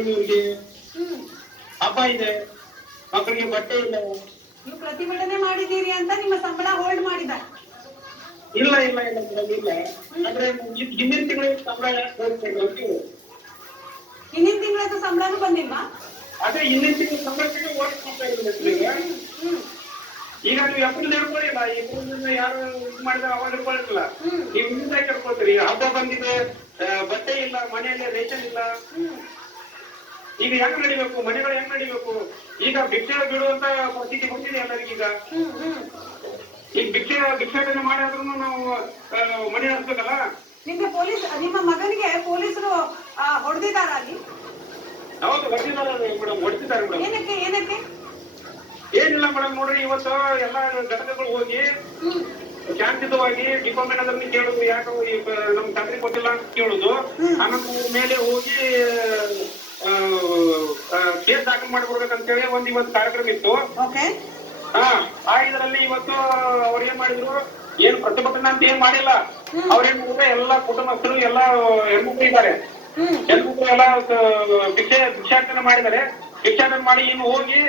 ಇವರಿಗೆ ಹಬ್ಬ ಇದೆ, ಮಕ್ಕಳಿಗೆ ಬಟ್ಟೆ ಇಲ್ಲ. ನೀವು ಪ್ರತಿಭಟನೆ ಮಾಡಿದ್ದೀರಿ ಅಂತ ನಿಮ್ಮ ಸಂಬಳ ಹೋಲ್ಡ್ ಮಾಡಿದ? ಇಲ್ಲ ಇಲ್ಲ ಇಲ್ಲ ಮೇಡಮ್, ಇಲ್ಲ. ಅಂದ್ರೆ ಹಿಂದಿನ ತಿಂಗಳ ಸಂಬಳ ಯಾಕೆ ಹೋಗ್ತೇವೆ ಅಂತ. ಹಿಂದಿನ ತಿಂಗಳದ್ದು ಸಂಬಳನೂ ಬಂದಿಲ್ವಾ? ಅದೇ ಹಿಂದಿನ ತಿಂಗಳ ಸಂಬಳಕ್ಕೆ ಓಟ್ ಮಾಡ್ತಾ ಇರೋದು ಈಗ. ಈಗ ನೀವು ಎಪ್ರಿಲ್ ಹಿಡ್ಕೊಳ್ಳಿಲ್ಲ, ಏಪ್ರಿಲ್ ಯಾರು ಇದು ಮಾಡಿದ್ರೆ ಅವಾಗ ಹಿಡ್ಕೊಳ್ಳಿಲ್ಲ. ನೀವು ಹಿಂದೆ ಹಿಡ್ಕೊಳ್ತೀರಿ. ಹಬ್ಬ ಬಂದಿದೆ, ಬಟ್ಟೆ ಇಲ್ಲ, ಮನೆಯಲ್ಲಿ ರೇಷನ್ ಇಲ್ಲ. ಈಗ ಹೆಂಗ್ ನಡಿಬೇಕು, ಮನೆಗಳು ಹೆಂಗ್ ನಡಿಬೇಕು? ಈಗ ಭಿಕ್ಷೆ ಬಿಡುವಂತ ಪರಿಸ್ಥಿತಿ ಬಂದಿದೆ ಎಲ್ಲರಿಗೀಗ. ಈಗ ಭಿಕ್ಷಾಟನೆ ಮಾಡಿದ್ರು ನಾವು ಮನೆ ಹಚ್ಬೇಕಲ್ಲ. ನಿಮ್ಮ ಮಗನಿಗೆ ಪೊಲೀಸರು ಹೊಡೆದಿದ್ದಾರ ಅಲ್ಲಿ? ಹೌದು, ಹೊಡೆದಿದ್ದಾರೆ ಮೇಡಮ್, ಹೊಡೆದಿದ್ದಾರೆ ಮೇಡಮ್. ಏನಕ್ಕೆ ಏನಕ್ಕೆ? ಏನಿಲ್ಲ ಮೇಡಮ್, ನೋಡ್ರಿ, ಇವತ್ತು ಎಲ್ಲಾ ಘಟಕಗಳು ಹೋಗಿ ಶಾಂತಿಯುತವಾಗಿ ಡಿಪಾರ್ಟ್ಮೆಂಟ್ ಅದನ್ನ ಕೇಳುದು, ಯಾಕೆ ನಮ್ಗೆ ಖಾತ್ರಿ ಕೊಟ್ಟಿಲ್ಲ ಅಂತ ಕೇಳುದು. ಆನಂತರ ಮೇಲೆ ಹೋಗಿ ಕೇಸ್ ದಾಖಲು ಮಾಡ್ಕೊಡ್ಬೇಕಂತೇಳಿ ಇವತ್ತು ಕಾರ್ಯಕ್ರಮ ಇತ್ತು. ಇದರಲ್ಲಿ ಇವತ್ತು ಅವ್ರು ಏನ್ ಮಾಡಿದ್ರು, ಏನ್ ಪ್ರತಿಭಟನೆ ಅಂತ ಏನ್ ಮಾಡಿಲ್ಲ. ಅವ್ರೇನ್ ಮಾಡಿದ್ರೆ ಎಲ್ಲ ಕುಟುಂಬಸ್ಥರು ಎಲ್ಲ ಹೆಣ್ಮಕ್ಳು ಇದ್ದಾರೆ, ಹೆಣ್ಮಕ್ಳು ಎಲ್ಲ ಭಿಕ್ಷಾಟನೆ ಮಾಡಿದ್ದಾರೆ. ಭಿಕ್ಷಾಟನೆ ಮಾಡಿ ಇನ್ನು ಹೋಗಿ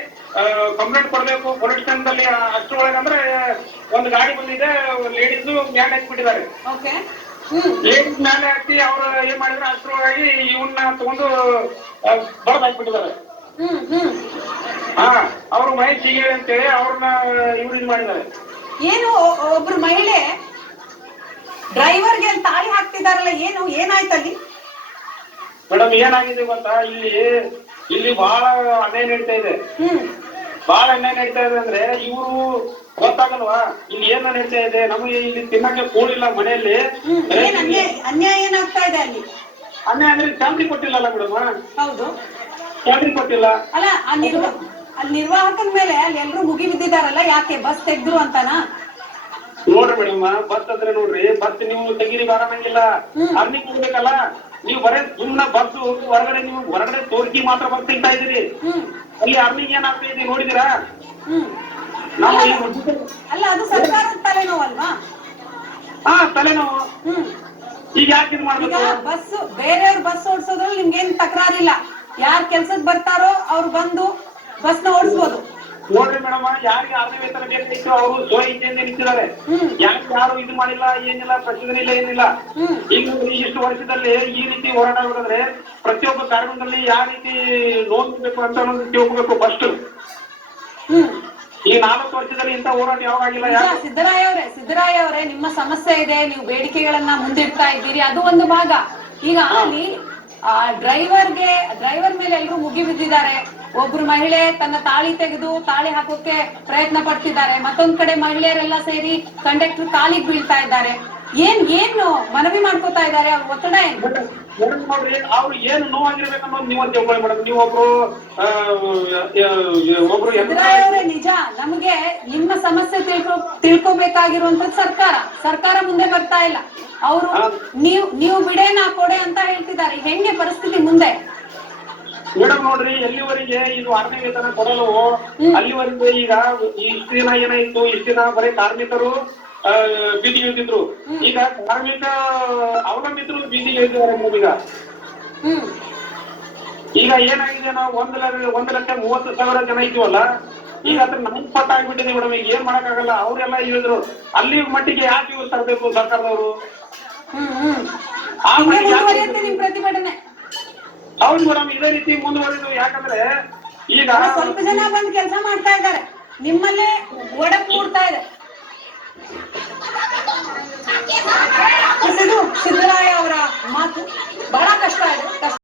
ಕಂಪ್ಲೇಂಟ್ ಕೊಡ್ಬೇಕು ಪೊಲೀಸ್ ಸ್ಟೇಷನ್ದಲ್ಲಿ. ಅಷ್ಟರೊಳಗೆ ಅಂದ್ರೆ ಒಂದು ಗಾಡಿ ಬಂದಿದೆ, ಲೇಡೀಸ್ ಮ್ಯಾಲೆ ಹಾಕ್ಬಿಟ್ಟಿದ್ದಾರೆ. ಲೇಡೀಸ್ ಮ್ಯಾಲೆ ಹಾಕಿ ಅವ್ರು ಏನ್ ಮಾಡಿದ್ರೆ ಅಷ್ಟರೊಳಗಾಗಿ ಇವನ್ನ ತಗೊಂಡು ಬಡದ್ ಹಾಕ್ಬಿಟ್ಟಿದ್ದಾರೆ. ಅವ್ರು ಮಹೇಶ್ ಸಿಗೇಳಿ ಅಂತೇಳಿ ಅವ್ರನ್ನ ಇವ್ರು ಇದು ಮಾಡಿದ್ದಾರೆ. ಏನು ಒಬ್ರು ಮಹಿಳೆ ಡ್ರೈವರ್ಗೆ ತಾಳಿ ಹಾಕ್ತಿದಾರಲ್ಲ, ಏನಾಯ್ತಲ್ಲಿ ಮೇಡಮ್? ಏನಾಗಿದೆ ಗೊತ್ತಾ, ಇಲ್ಲಿ ಬಹಳ ಅನ್ಯಾಯ ನಡೀತಾ ಇದೆ. ಬಹಳ ಅನ್ಯಾಯ ನಡೀತಾ ಇದೆ ಅಂದ್ರೆ ಇವರು ಗೊತ್ತಾಗಲ್ವಾ ಇಲ್ಲಿ ಏನ ನಡೀತಾ ಇದೆ. ನಮಗೆ ಇಲ್ಲಿ ತಿನ್ನಕ್ಕೆ ಕೂಳಿಲ್ಲ ಮನೆಯಲ್ಲಿ. ಅನ್ಯಾಯ ಏನಾಗ್ತಾ ಇದೆ ಅಲ್ಲಿ? ಅನ್ಯಾಯ ಅಂದ್ರೆ ಚಾಲ್ತಿ ಕೊಟ್ಟಿಲ್ಲಲ್ಲ ಮೇಡಮ್. ಹೌದು, ಚಾಲ್ತಿ ಕೊಟ್ಟಿಲ್ಲ. ಅಲ್ಲ, ಅಲ್ಲಿ ನಿರ್ವಾಹಕನ ಮೇಲೆ ಅಲ್ಲಿ ಎಲ್ರು ಮುಗಿ ಬಿದ್ದಿದಾರಲ್ಲ, ಯಾಕೆ ಬಸ್ ತೆಗ್ದ್ರು ಅಂತಾನ? ನೋಡ್ರಿ ಮೇಡಮ್, ಬಸ್ ಅಂದ್ರೆ ನೋಡ್ರಿ, ಬಸ್ ನೀವು ತೆಗೀರಿ ಬಾರಂಗಿಲ್ಲ, ಅರ್ನಿಂಗ್ ಕೊಡ್ಬೇಕಲ್ಲ. ನೀವು ಬರೇ ಸುಮ್ಮನೆ ಬಸ್ ಹೊರಗಡೆ, ನೀವು ಹೊರಗಡೆ ತೋರಿಸಿ ಮಾತ್ರ ಬಸ್ ತೆಗಿತಾ ಇದೀರಿ. ಅಲ್ಲಿ ಅರ್ನಿಂಗ್ ಏನಾಗ್ತಾ ಇದೆ ನೋಡಿದಿರಾ? ಅಲ್ಲ, ಅದು ಸರ್ಕಾರದ ತಲೆನೋವು ಅಲ್ವಾ? ತಲೆನೋವು. ಈಗ ಯಾಕೆ ಇದು ಮಾಡ್ಬೇಕು? ಬಸ್ ಬೇರೆಯವ್ರ ಬಸ್ ಓಡಿಸೋದ್ರಲ್ಲಿ ನಿಮ್ಗೇನ್ ತಕರಾರಿಲ್ಲ. ಯಾರ್ ಕೆಲ್ಸಕ್ ಬರ್ತಾರೋ ಅವ್ರು ಬಂದು ಬಸ್ನ ಓಡಿಸ್ಬೋದು. ನೋಡ್ರಿ ಮೇಡಮ್, ಯಾರಿಗೆ 6ನೇ ವೇತನ ಬೇಕಾಗಿತ್ತು ಅವರು ಸ್ವ ಇಚ್ಛೆಯಿಂದ ನಿಂತಿದ್ದಾರೆ. ಯಾರು ಇದು ಮಾಡಿಲ್ಲ, ಏನಿಲ್ಲ, ಪ್ರಶ್ನೆ ಇಲ್ಲ, ಏನಿಲ್ಲ. ಈಗ ಇಷ್ಟು ವರ್ಷದಲ್ಲಿ ಈ ರೀತಿ ಹೋರಾಟ ಮಾಡಿದ್ರೆ ಪ್ರತಿಯೊಬ್ಬ ಕಾರ್ಮಿಕರಲ್ಲಿ ಯಾವ ರೀತಿ ನೋಡ್ಬೇಕು ಅಂತ ತಿಳ್ಕೋಬೇಕು ಫಸ್ಟ್. ಈ 4 ವರ್ಷದಲ್ಲಿ ಇಂಥ ಹೋರಾಟ ಯಾವಾಗ ಆಗಿಲ್ಲ. ಸಿದ್ದರಾಮಯ್ಯ ಅವರೇ, ನಿಮ್ಮ ಸಮಸ್ಯೆ ಇದೆ, ನೀವು ಬೇಡಿಕೆಗಳನ್ನ ಮುಂದಿಡ್ತಾ ಇದ್ದೀರಿ, ಅದು ಒಂದು ಭಾಗ. ಈಗ ಅಲ್ಲಿ ಡ್ರೈವರ್ ಮೇಲೆ ಎಲ್ರು ಮುಗಿ ಬಿದ್ದಿದ್ದಾರೆ. ಒಬ್ರು ಮಹಿಳೆ ತನ್ನ ತಾಳಿ ತೆಗೆದು ತಾಳಿ ಹಾಕೋಕೆ ಪ್ರಯತ್ನ ಪಡ್ತಿದ್ದಾರೆ. ಮತ್ತೊಂದ್ ಕಡೆ ಮಹಿಳೆಯರೆಲ್ಲ ಸೇರಿ ಕಂಡಕ್ಟರ್ ಕಾಲಿಗೆ ಬೀಳ್ತಾ ಇದ್ದಾರೆ. ಏನು ಮನವಿ ಮಾಡ್ಕೋತಾ ಇದ್ದಾರೆ? ಅವ್ರ ಒತ್ತಡ ಏನು? ನೋಡ್ರಿ, ಅವ್ರು ಏನು ನೋವಾಗಿರ್ಬೇಕನ್ನೋದು ನೀವು ತಿಳ್ಕೊಳ್ಳಿ ಮೇಡಮ್. ನೀವು ಒಬ್ರು ಸಿದ್ದರಾಮಯ್ಯ ನಿಜ, ನಮಗೆ ನಿಮ್ಮ ಸಮಸ್ಯೆ ತಿಳ್ಕೊಬೇಕಾಗಿರುವಂತದ್ದು ಸರ್ಕಾರ ಮುಂದೆ ಬರ್ತಾ ಇಲ್ಲ. ಅವರು ನೀವು ಬಿಡೆ ನಾ ಕೊಡೆ ಅಂತ ಹೇಳ್ತಿದ್ದಾರೆ. ಹೆಂಗೆ ಪರಿಸ್ಥಿತಿ ಮುಂದೆ? ಮೇಡಮ್ ನೋಡ್ರಿ, ಎಲ್ಲಿವರೆಗೆ ಇದು 6ನೇ ವೇತನ ಕೊಡಲು ಅಲ್ಲಿವರೆಗೆ ಈಗ ಇಷ್ಟು ದಿನ ಏನಾಯ್ತು, ಇಷ್ಟು ದಿನ ಬರೀ ಕಾರ್ಮಿಕರು ಬೀದಿಗೆ ಇಳಿದಿದ್ರು. ಈಗ ಕಾರ್ಮಿಕ ಅವಲಂಬಿತರು ಬೀದಿಗೆ ಇಳಿದಿದ್ದಾರೆ. ಈಗ ಏನಾಗಿದೆ, ನಾವು 1,30,000 ಜನ ಇದ್ದೀವಲ್ಲ, ಈಗ ಅದ್ರ 4 ಪಟ್ಟು ಆಗ್ಬಿಟ್ಟಿದೆ ಮೇಡಮ್. ಈಗ ಏನ್ ಮಾಡಕ್ಕಾಗಲ್ಲ, ಅವರೆಲ್ಲ ಇಳಿದ್ರು. ಅಲ್ಲಿ ಮಟ್ಟಿಗೆ ಯಾಕೆ ಇವ್ರು ತರಬೇಕು ಸರ್ಕಾರದವರು? ನಿಮ್ ಪ್ರತಿಭಟನೆ? ಹೌದು ಮೇಡಮ್, ಇದೇ ರೀತಿ ಮುಂದುವರಿದು. ಯಾಕಂದ್ರೆ ಈಗ ಸ್ವಲ್ಪ ಜನ ಬಂದು ಕೆಲಸ ಮಾಡ್ತಾ ಇದ್ದಾರೆ, ನಿಮ್ಮಲ್ಲೇ ಒಡಕ್ ಕೂಡ್ತಾ ಇದೆ.